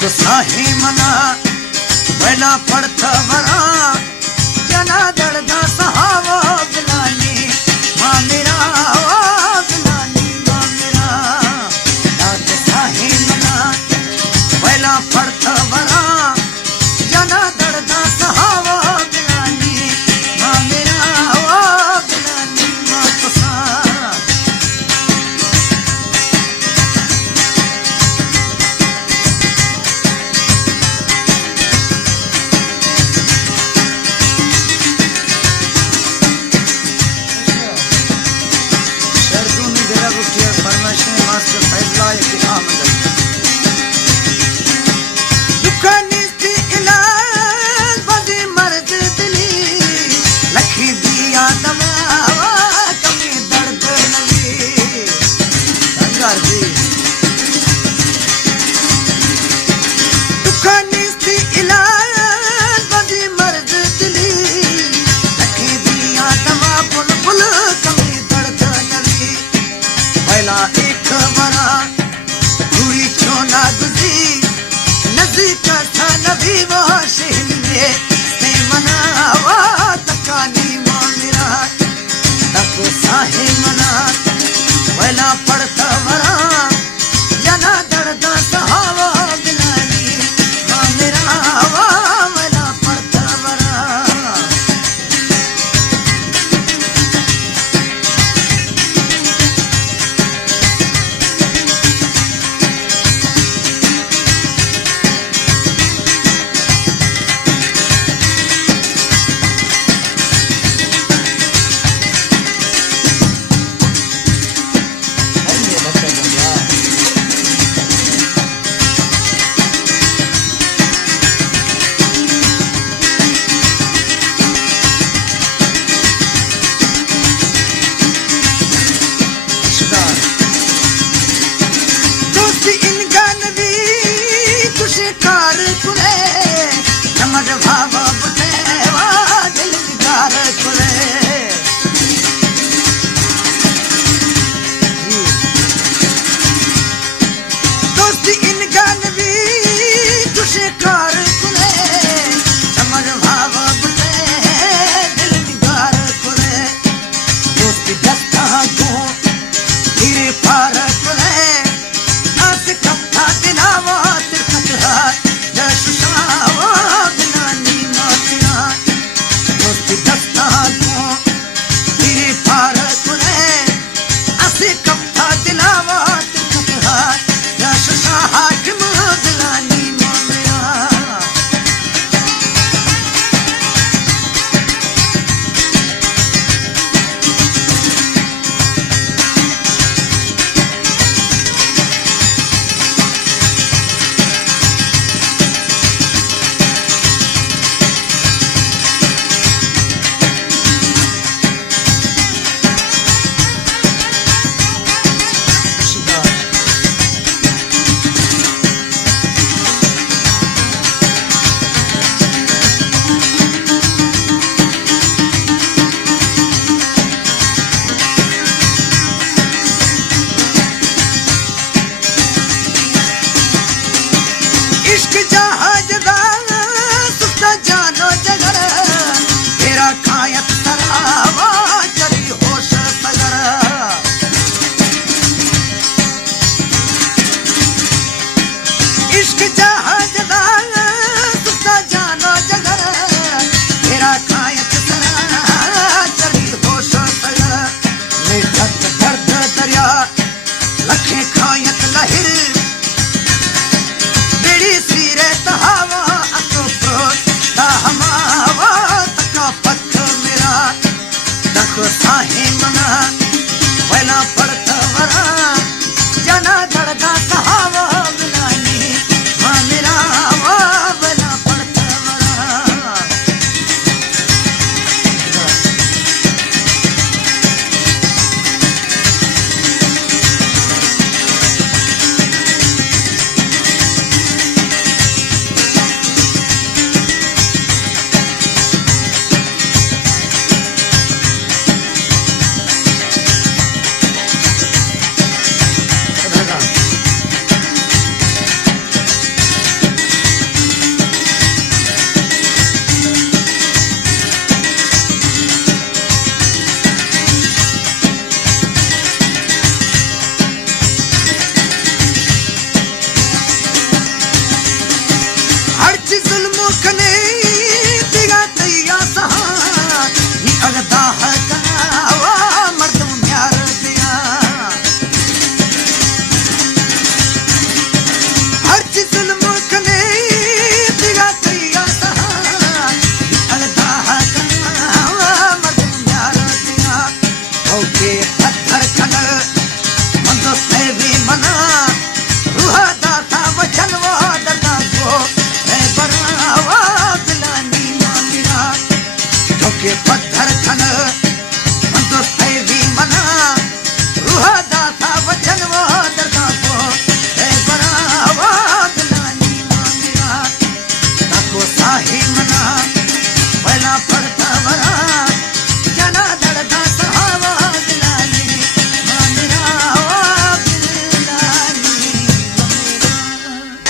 तो साही मना वेला पड़ता वरा जना दर्दा सहावा बिलानी मां मेरा बिलानी मां मेरा रात साही मना वेला पड़ता वरा जना दर्दा सहावा बिलानी मां मेरा बिलानी मां तो सा मास्टर फैसला की आमद दुकानी सी इलाज बदी मर्द दिली लखी दिया दवा कमी दर्द नली संगार जी दुकानी सी इलाज बदी मर्द दिली लखी दिया दवा बुलबुल कमी दर्द नली पहला एक बरा पूरी चोना गुजी नज़दीक था नबी वो शहनिये से मनावा तकानी मोमिरा तको साहे मना वेला पड़ता वरा जना दर्दा सहावा बिलानी मां मेरा वेला पड़ता वरा कार कुले नमर भावा बुटे वा दिल कार कुले दोस्ती इन गान भी तुझे कार कुले नमर भावा बुटे दिल कार कुले दोस्ती दस्ता को धीरे पार कुले आस कप्ता दिनावा तिरकत है जशुशावा बिलानी पत्थर खन मंदो से भी मना रूहा दाता वचन वो दता को है बरावा दिलानी ना मिला क्योंकि पत्थर खन